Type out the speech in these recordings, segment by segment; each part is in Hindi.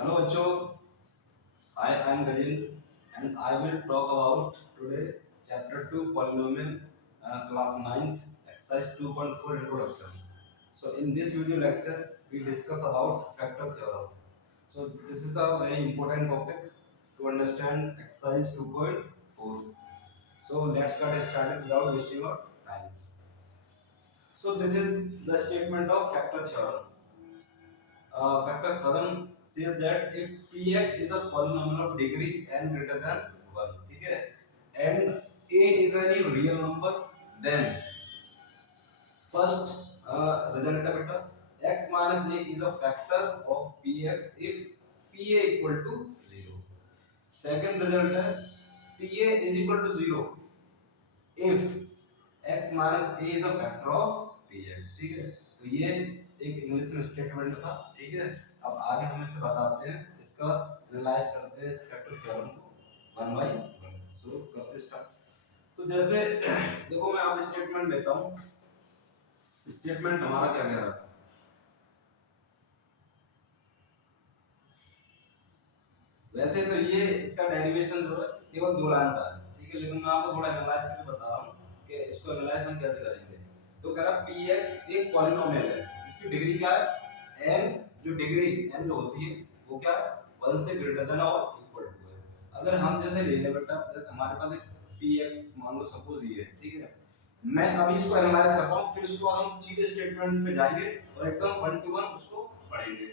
Hello Acho, hi I am Gajin and I will talk about today chapter 2 polynomial class 9th exercise 2.4 introduction. So in this video lecture we discuss about factor theorem. So this is a very important topic to understand exercise 2.4. So let's get started without wasting our time. So this is the statement of factor theorem. Factor theorem says that if px is a polynomial of degree n greater than 1, ठीक है, and a is any real number, then first result है बेटा x minus a is a factor of px if pa equal to 0. Second result है pa is equal to 0 if x minus a is a factor of px, ठीक है। तो ये एक इंग्लिश में स्टेटमेंट था, ठीक है। अब आगे हम इसे बताते हैं, इसका एनालाइज करते हैं इस फैक्टर थ्योरम को वन बाय वन। शुरू करते स्टार्ट। तो जैसे देखो मैं अब स्टेटमेंट लेता हूँ। स्टेटमेंट हमारा क्या कह रहा है, वैसे तो ये इसका डेरिवेशन जो है केवल दो लाइन का है, ठीक है, लेकिन मैं आपको थोड़ा एनालाइज करके बता रहा हूँ कि इसको एनालाइज हम कैसे करेंगे। तो कह रहा px एक पॉलिनोमियल है, इसकी डिग्री क्या है n, जो डिग्री n जो होती है वो क्या है 1 से ग्रेटर देन और इक्वल टू है। अगर हम जैसे ले लें बेटा, जैसे हमारे पास एक px मान लो सपोज ये है, ठीक है। मैं अभी इसको एनालाइज करता हूँ, फिर उसको हम सीधे स्टेटमेंट पे जाएंगे और एकदम 1 to 1 उसको पढ़ेंगे।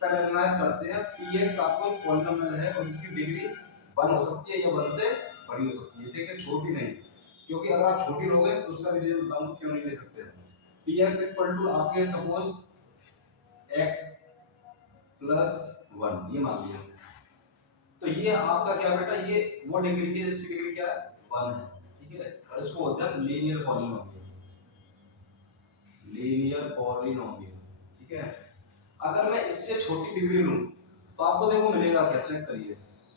पहले एनालाइज करते हैं। px आपको एक पॉलिनोमियल है और इसकी डिग्री 1 हो सकती है या 1 से बड़ी हो सकती है, ठीक है, छोटी नहीं, क्योंकि अगर आप छोटी लोगे तो उसका भी रीजन बताऊंगा क्यों नहीं ले सकते। px इक्वल टू आपके सपोज x प्लस 1 ये मान लिया। तो ये आपका क्या बेटा, ये वो डिग्री की जिसकी डिग्री क्या है 1 है, ठीक है, और इसको बोलते हैं लीनियर पॉलिनोमियल। लीनियर पॉलिनोमियल, ठीक है। अगर मैं इससे छोटी डिग्री लूं तो आपको देखो मिलेगा क्या, चेक करिए।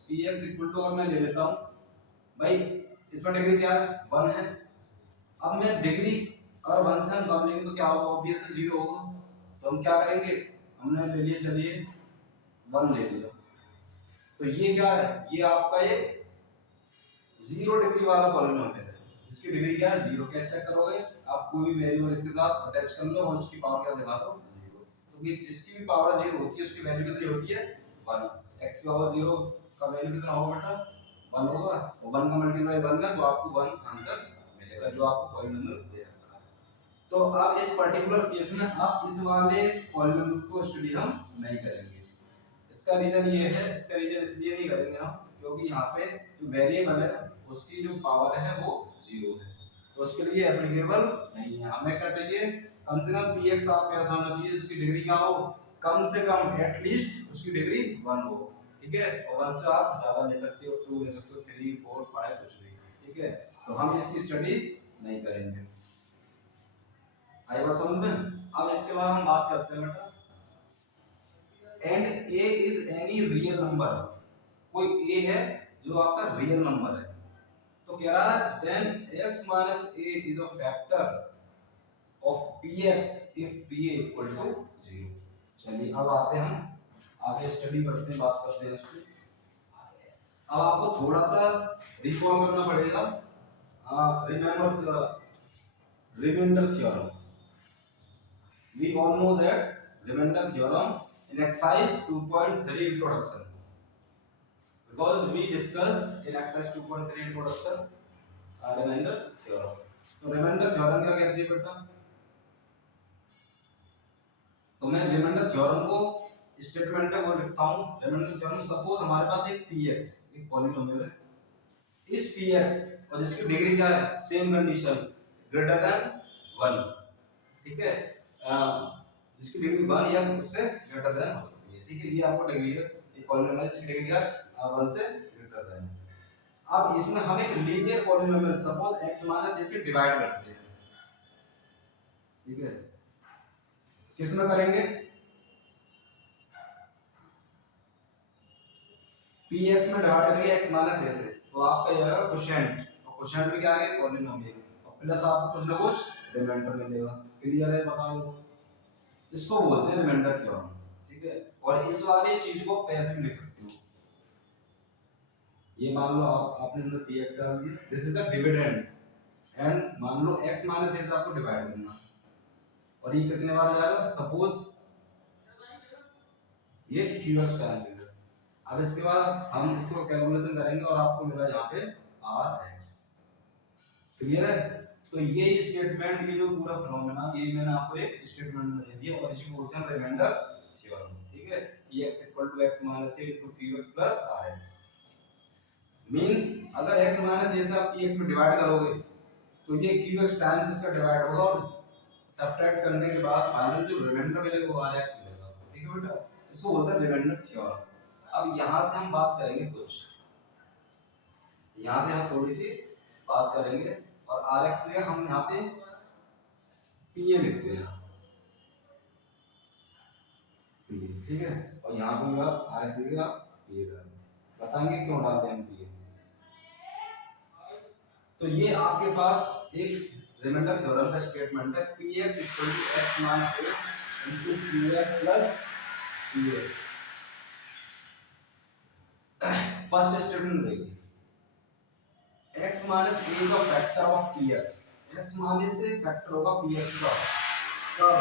px इक्वल टू अगर मैं ले लेता हूं भाई, इसमें डिग्री क्या है 1 है। अब मैं डिग्री अगर 1 से हम कम लेंगे तो क्या होगा, ऑब्वियसली 0 होगा। तो हम क्या करेंगे, हमने ले लिया, चलिए 1 ले लिया। तो ये क्या है, ये आपका एक 0 डिग्री वाला पॉलिनोमियल है, इसकी डिग्री क्या है 0। कैसे चेक करोगे, आप कोई भी वेरिएबल इसके साथ अटैच कर लो और उसकी पावर क्या दिखा दो 0। तो ये जिसकी भी पावर 0 होती है उसकी वैल्यू कितनी होती है 1। x की पावर 0 का वैल्यू कितना होगा बेटा 1 होगा, और 1 का मल्टीप्लाई 1 का, तो आपको 1 आंसर मिलेगा जो आपको पॉलिनोमियल दे रखा है। तो अब इस पर्टिकुलर केस में आप इस वाले पॉलिनोमियल को स्टडी हम नहीं करेंगे। इसका रीजन ये है, इसका रीजन इसलिए नहीं करेंगे हम क्योंकि यहाँ पे जो वेरिएबल है उसकी जो पावर है वो 0 है, तो उसके लिए एप्लीकेबल नहीं है। हमें क्या चाहिए, कम से कम px आपके पास होना चाहिए जिसकी डिग्री क्या हो, कम से कम एटलीस्ट उसकी डिग्री 1 हो, ठीक है। और 1 से आप ज्यादा ले सकते हो, 2 ले सकते हो, 3 4 5 कुछ भी, ठीक है। तो हम इसकी स्टडी नहीं करेंगे। आई बात समझ में। अब इसके बाद हम बात करते हैं बेटा, and a is any real number, कोई a है जो आपका रियल नंबर है। तो कह रहा है then x minus a is a factor of px if pa equal to 0। चलिए अब आते हैं हम आगे स्टडी करते हैं, बात करते हैं इस पे। अब आपको थोड़ा सा रिकॉल करना पड़ेगा, remember remainder theorem. We all know that remainder theorem in exercise 2.3 introduction, because we discuss in exercise 2.3 introduction remainder theorem। तो remainder theorem क्या कहती है बेटा, तो मैं रिमाइंडर थ्योरम को स्टेटमेंट है वो लिखता हूँ। रिमाइंडर थ्योरम, सपोज हमारे पास एक px एक पॉलिनोमियल है, इस px और जिसकी डिग्री क्या है, सेम कंडीशन ग्रेटर देन 1, ठीक है, जिसकी डिग्री 1 या उससे ग्रेटर देन हो सकती है, ठीक है। ये आपको डिग्री है, ये पॉलिनोमियल जिसकी डिग्री क्या है 1 से ग्रेटर देन। अब इसमें हम एक linear polynomial suppose x a से डिवाइड करते हैं, ठीक है। किसमें करेंगे, px में डिवाइड करेंगे x a से, तो आपका ये आएगा कोशेंट, और कोशेंट में क्या है पॉलिनोमियल, और प्लस आपको कुछ ना कुछ रिमाइंडर मिलेगा। क्लियर है, बताओ। इसको बोलते हैं रिमाइंडर थ्योरम, ठीक ठीक है। और इस वाली चीज को पैसिव लिख सकते हो, ये मान लो आपने अंदर px डाल दिया, this is the dividend, and मान लो x माइनस a से आपको डिवाइड करना, और ये कितने बार आ जाएगा, सपोज ये qx टाइम्स है। अब इसके बाद हम इसको कैलकुलेशन करेंगे और आपको मिला यहाँ पे rx, क्लियर है। तो ये स्टेटमेंट, ये जो पूरा फिनोमेना, ये मैंने आपको एक स्टेटमेंट में दे दिया, और इसी को बोलते हैं रिमाइंडर थ्योरम, ठीक है। px x minus a qx plus rx means अगर x minus a से आप px में डिवाइड करोगे तो ये qx टाइम्स इसका डिवाइड होगा, और सब्ट्रैक्ट करने के बाद फाइनल जो रिमाइंडर मिलेगा वो rx मिलेगा, ठीक है बेटा। इसको बोलते हैं रिमाइंडर थ्योरम। अब यहां से हम बात करेंगे कुछ, यहां से हम थोड़ी सी बात करेंगे, और rx से हम यहाँ पे pa लिखते हैं, ठीक है। और यहाँ पे भी आप rx लिखेगा, pa बताएंगे क्यों डालते हैं pa। तो ये आपके पास एक रिमाइंडर थ्योरम का स्टेटमेंट है, px x minus a qx plus pa। First statement देखिए, x minus a is a factor of px, x minus से फैक्टर होगा px का, कब,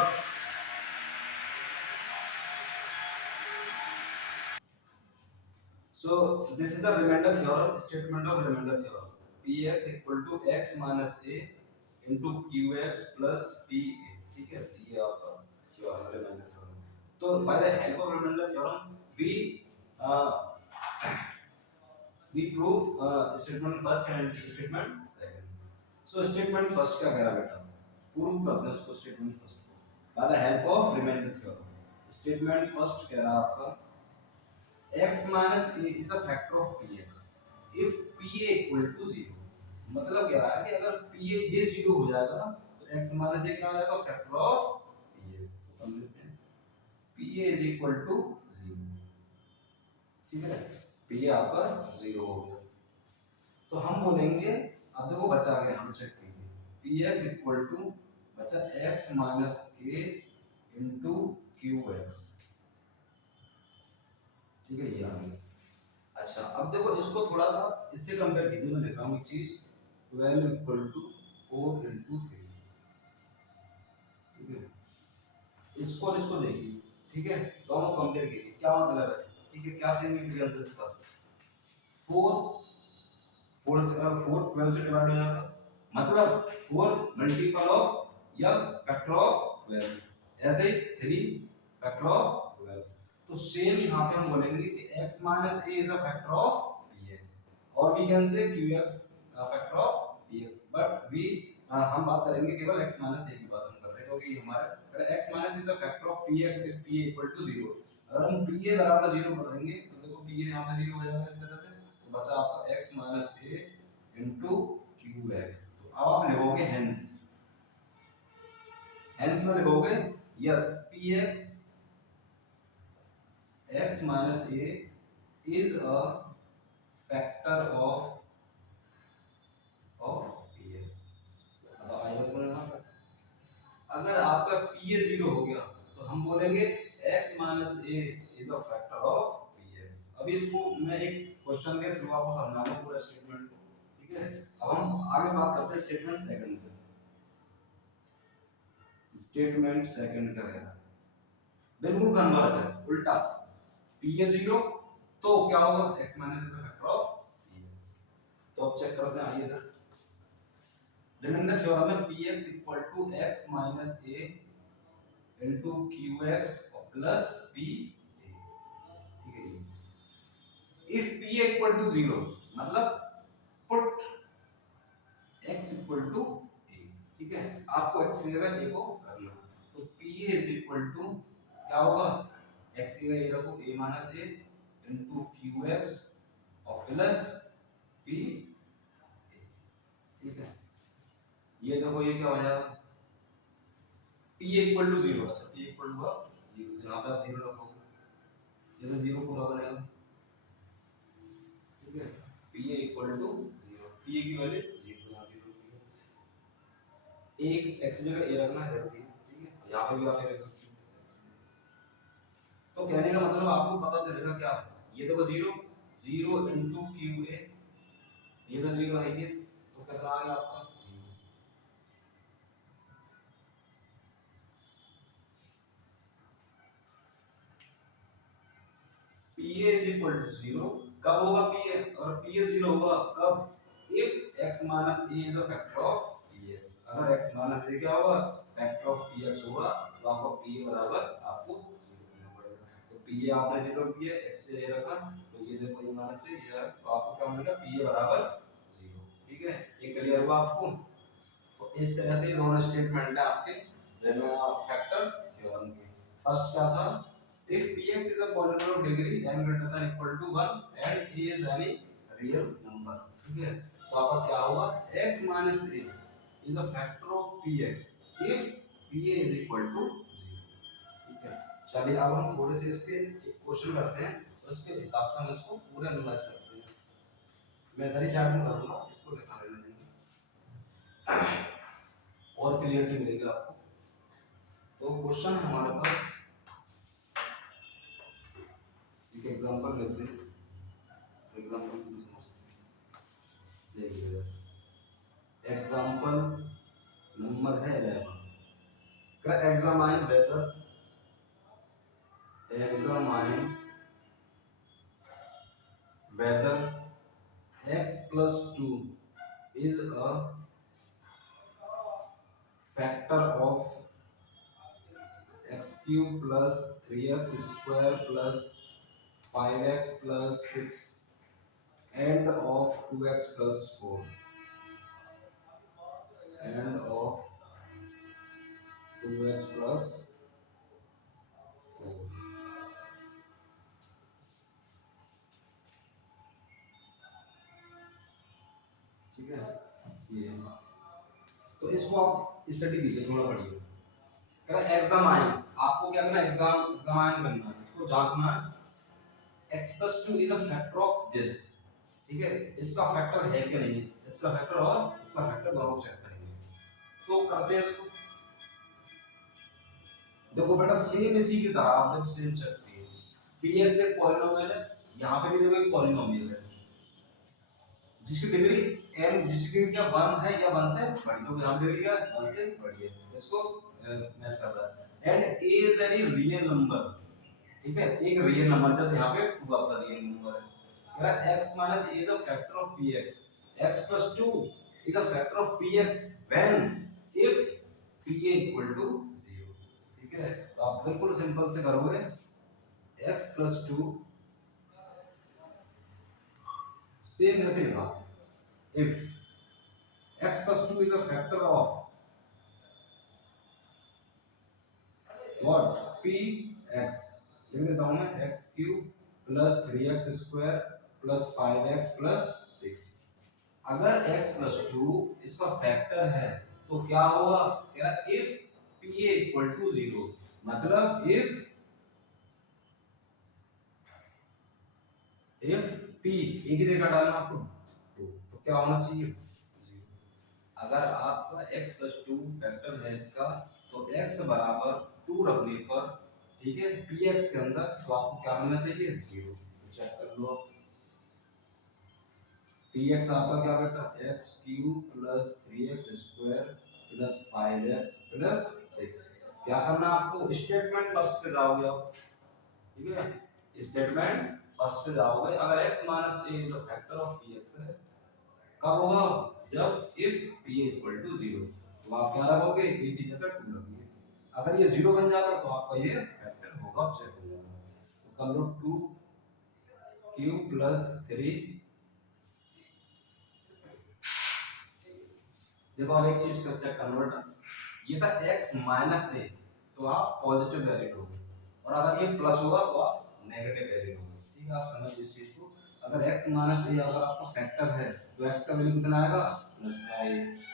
so this is the remainder theorem, statement of remainder theorem, px equal to x minus a into qx plus pa, ठीक है। ये आपका theorem remainder theorem। तो by the help of remainder theorem we prove statement first and statement second। so statement first क्या कह रहा है बेटा, प्रूव करते हैं उसको स्टेटमेंट फर्स्ट को by the help of remainder theorem। Statement first कह रहा है आपका x minus a is a factor of px if pa equal to 0, मतलब कह रहा है कि अगर pa ये 0 हो जाएगा तो x minus a क्या हो जाएगा, फैक्टर ऑफ px। तो समझ लेते हैं pa is equal to 0, ठीक है, pa आपका 0 हो गया, तो हम बोलेंगे, अब देखो बचा गया, हम चेक कीजिए px इक्वल टू बचा x minus a into qx, ठीक है, ये आ गया। अच्छा अब देखो इसको थोड़ा सा इससे कंपेयर कीजिए, मैं लिख रहा हूँ एक चीज 12 इक्वल टू 4 इंटू 3, ठीक है, इसको और इसको देखिए, ठीक है, दोनों कंपेयर कीजिए, क्या मतलब है, ठीक है, क्या सिग्निफिकेंस है इसका, 4 4 से 4 12 से डिवाइड हो जाएगा, मतलब 4 मल्टीपल ऑफ या फैक्टर ऑफ 12, ऐसे ही 3 फैक्टर ऑफ 12। तो सेम यहाँ पे हम बोलेंगे कि x minus a is a factor of px, और we can say qx factor of px, but we हम बात करेंगे केवल x minus a की बात हम कर रहे हैं, क्योंकि हमारा अगर x minus is a factor of px if pa equal to 0, अगर हम pa बराबर 0 कर देंगे तो देखो pa यहाँ पे 0 हो जाएगा इस तरह से, तो बचा आपका x minus a into qx। तो अब आप लिखोगे hence, hence में लिखोगे yes px x minus a is a factor of px। अब आइए समझना, अगर आपका pa 0 हो गया तो हम बोलेंगे x minus a is a factor of px। अभी इसको मैं एक क्वेश्चन के थ्रू आपको समझाऊंगा पूरा स्टेटमेंट को, ठीक है। अब हम आगे बात करते हैं स्टेटमेंट सेकंड पे। स्टेटमेंट सेकंड का है बिल्कुल कन्वर्ज है, उल्टा, pa 0 तो क्या होगा, x minus is a factor of px। तो अब चेक करते हैं, आइए इधर रिमाइंडर थ्योरम में px equal to x minus a into qx plus pa, ठीक है। if pa इक्वल टू 0 मतलब put x equal to a, ठीक है, आपको x की जगह a को रखना, तो pa इज इक्वल टू क्या होगा, x की जगह a रखो a minus a into qx और प्लस p, ठीक है। ये देखो ये क्या हो जाएगा, p इक्वल टू 0, अच्छा p इक्वल टू 0, यहाँ पे आप 0 रखोगे, ये तो 0 पूरा बनेगा, ठीक है। p इक्वल टू 0, p की वैल्यू 0, यहाँ 0 एक x जगह a रखना है, रख दी, ठीक है, यहाँ पे भी आप a रख सकते हो। तो कहने का मतलब आपको पता चलेगा क्या, ये देखो 0 0 इंटू क्यू ए, ये तो 0 है, ये तो कितना आ गया आपका 0। P a is equal to 0, कब होगा पी ए, और पी ए 0 होगा कब, if x minus A is a factor of P x. अगर x माइनस ए क्या होगा, फैक्टर ऑफ पी एक्स होगा, तो आपका पी ए बराबर आपको 0 करना पड़ेगा। तो पी ए आपने 0 किया, x से a रखा, तो ये देखो ये माइनस से ये, तो आपको क्या मिलेगा, पी ए बराबर 0। ठीक है, ये क्लियर हुआ आपको। तो इस तरह से दोनों स्टेटमेंट है आपके रेनॉल्ड्स फैक्टर थ्योरम के। फर्स्ट क्या था, if px is a polynomial of degree n greater than equal to 1 and a is any real number। ठीक है, तो आपका क्या होगा, x minus a is a factor of px if pa is equal to 0। ठीक है, चलिए अब हम थोड़े से इसके एक क्वेश्चन करते हैं, उसके हिसाब से हम इसको पूरा एनालाइज करते हैं। मैं इधर ही चार्ट में करूंगा, इसको दिखा लेने देंगे और क्लियरिटी मिलेगी आपको। तो क्वेश्चन है हमारे पास, एक एग्जांपल लेते हैं, एग्जांपल देखिए, एग्जांपल नंबर है 11। Examine whether, examine whether x plus 2 is a factor of x cube plus 3x square plus 5x plus 6 and of 2x plus 4 and of 2x plus 4। ठीक है, ये तो इसको आप स्टडी कीजिए, थोड़ा पढ़िए। कह एग्जामाइन, आपको क्या करना है, एग्जामाइन करना है, इसको जांचना है। x plus 2 is a factor of this। ठीक है, इसका फैक्टर है कि नहीं, इसका फैक्टर और इसका फैक्टर दोनों को चेक करेंगे। तो करते हैं इसको, देखो बेटा सेम इसी की तरह आप जब सेम चेक करिए, px एक पॉलिनोमियल है, यहाँ पे भी देखो एक पॉलिनोमियल है जिसकी डिग्री m, जिसकी डिग्री क्या 1 है या 1 से बड़ी, तो यहाँ पे डिग्री क्या 1 से बड़ी है, इसको मैच कर रहा है। And a is any real number. ठीक है, एक रियल नंबर, जैसे यहाँ पे 2 आपका रियल नंबर है। कह रहा है x minus a is a factor of px, x plus 2 is a factor of px when if pa equal to 0। ठीक है, तो आप बिल्कुल सिंपल से करोगे, x plus 2 सेम ऐसे लिखा, if x plus 2 is a factor of what, px, लिख देता हूं मैं, x cube plus 3x square plus 5x plus 6। अगर x plus 2 इसका फैक्टर है तो क्या होगा, कह रहा if pa equal to 0, मतलब if p एक ही जगह डालना आपको 2, तो क्या होना चाहिए 0। अगर आपका x plus 2 फैक्टर है इसका, तो x बराबर 2 रखने पर, ठीक है, px के अंदर, तो आपको क्या मिलना चाहिए 0। चेक कर लो, px आपका क्या बेटा, x cube plus 3x square plus 5x plus 6। क्या करना आपको, स्टेटमेंट फर्स्ट से जाओगे आप। ठीक है, स्टेटमेंट फर्स्ट से जाओगे। अगर x minus a is a factor of px है, कब होगा, जब if p इक्वल टू 0, तो आप क्या रखोगे, a की जगह 2 रखिए। अगर ये 0 बन जाता तो आपका ये फैक्टर होगा, चेक हो जाएगा। तो कर लो 2 क्यूब प्लस 3, देखो अब एक चीज का चेक कन्वर्ट, ये था x माइनस a, तो आप पॉजिटिव वैल्यू लोगे, और अगर ये प्लस होगा तो आप नेगेटिव वैल्यू लोगे। ठीक है, आप समझ इस चीज को। अगर x माइनस a अगर आपका फैक्टर है तो x का वैल्यू कितना आएगा, प्लस का a।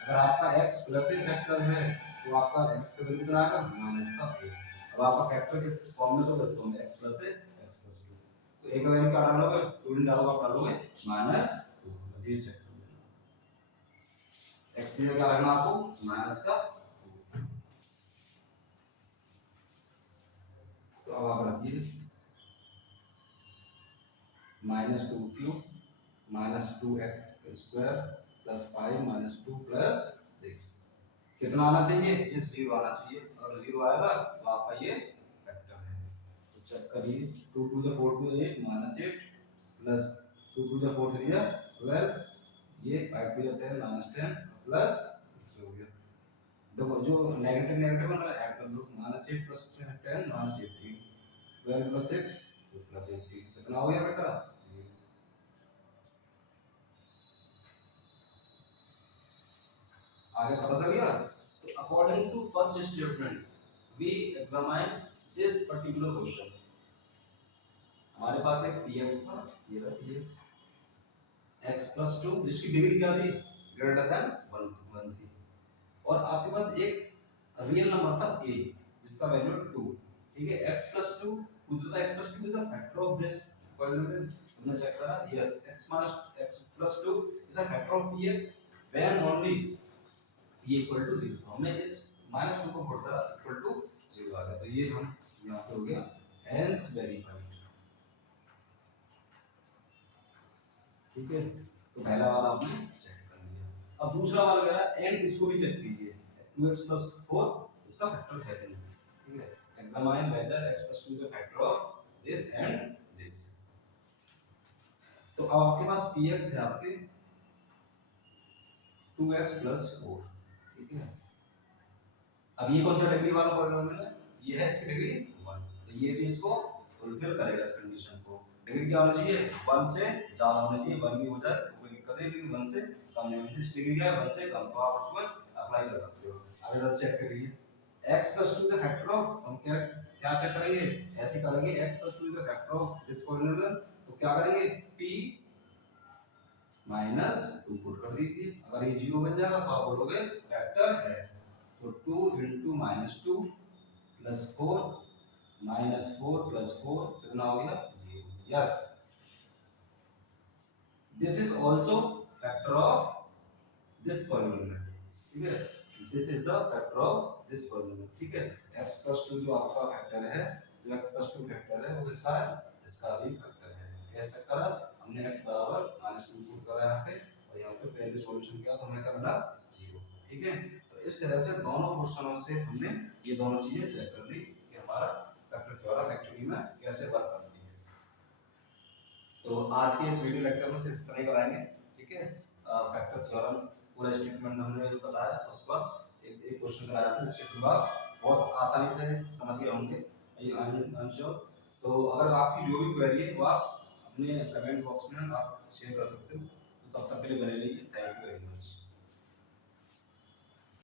अगर आपका x प्लस a फैक्टर है तो आपका x का वैल्यू कितना आएगा, माइनस का a। अब आपका फैक्टर किस फॉर्म में, तो बस form x plus a x plus 2, तो एक वैल्यू क्या डालोगे, 2 नहीं डालोगे, आप डालोगे माइनस 2। बस ये चेक कर लेना, x की जगह रखना आपको माइनस का 2। तो अब आप रखिए minus two Q minus two x square plus five minus two plus six. कितना आना चाहिए? ये जीरो आना चाहिए, और जीरो आएगा तो आपका ये फैक्टर है। तो चेक करिए, two to the four two eight minus eight plus two to the four three twelve, ये five to the ten minus ten plus six हो गया। देखो जो नेगेटिव नेगेटिव है मतलब ऐड कर लो, minus eight plus ten minus eighteen, twelve plus six plus eighteen, कितना हो गया बेटा? आगे पता चल गया। तो according to first statement we examine this particular question. हमारे पास एक px था, ये रहा px x प्लस टू, जिसकी डिग्री क्या थी? ग्रेटर देन वन थी। और आपके पास एक रियल नंबर था a, जिसका वैल्यू 2। ठीक है, x प्लस टू पूछ रहा था, x plus two is a factor of this polynomial. हमने चेक करा, yes x minus x plus two is a factor of px when only ये इक्वल टू 0। हमने इस माइनस टू को पुट करा, इक्वल टू 0 आ गया। तो ये हम यहाँ पे हो गया हेंस वेरीफाइड। ठीक है, तो पहला वाला आपने चेक कर लिया। अब दूसरा वाला कह रहा है एंड इसको भी चेक कीजिए, 2x 4 इसका फैक्टर है कि नहीं। ठीक है, examine whether x 2 is the factor of this and this. तो अब आपके पास px है आपके 2x 4। ठीक है, अब ये कौन सा डिग्री वाला पॉलिनोमियल है? ये है इसकी डिग्री 1, तो ये भी इसको फुलफिल करेगा इस कंडीशन को। डिग्री क्या होना चाहिए? 1 से ज्यादा होना चाहिए, 1 भी हो जाए तो कोई दिक्कत नहीं, लेकिन 1 से कम नहीं होनी चाहिए। डिग्री क्या है? 1 से कम, तो आप उसको अप्लाई कर सकते हो। आगे जरा चेक करिए, x 2 द फैक्टर ऑफ, हम क्या क्या चेक करेंगे? ऐसे करेंगे, x 2 the factor of this polynomial, तो क्या करेंगे? p माइनस 2 पुट कर दीजिए। अगर ये 0 बन जाएगा तो आप बोलोगे फैक्टर है। तो 2 into minus two plus four minus four plus four कितना हो गया? 0। Yes, this is also factor of this polynomial. ठीक है, this is the factor of this polynomial. ठीक है, x प्लस टू जो आपका फैक्टर है, जो x प्लस टू फैक्टर है वो किसका है? इसका भी फैक्टर है। कैसे करा? हमने x बराबर माइनस टू पुट करा यहाँ पे, और यहाँ पे पहले सॉल्यूशन किया तो हमें क्या मिला? 0। ठीक है, तो इस तरह से दोनों क्वेश्चनों से हमने ये दोनों चीजें चेक कर ली कि हमारा फैक्टर थ्योरम एक्चुअली में कैसे वर्क करती है। तो आज के इस वीडियो लेक्चर में सिर्फ इतना ही कराएंगे। ठीक है, फैक्टर थ्योरम पूरा स्टेटमेंट हमने जो बताया, उसका एक एक क्वेश्चन कराया था, जिसके थ्रू आप बहुत आसानी से समझ गए होंगे, आई एम श्योर। तो अगर आपकी जो भी क्वेरी है वो आप अपने कमेंट बॉक्स में आप शेयर कर सकते हो। तो तब तक के लिए बने रहिए। Thank you very much.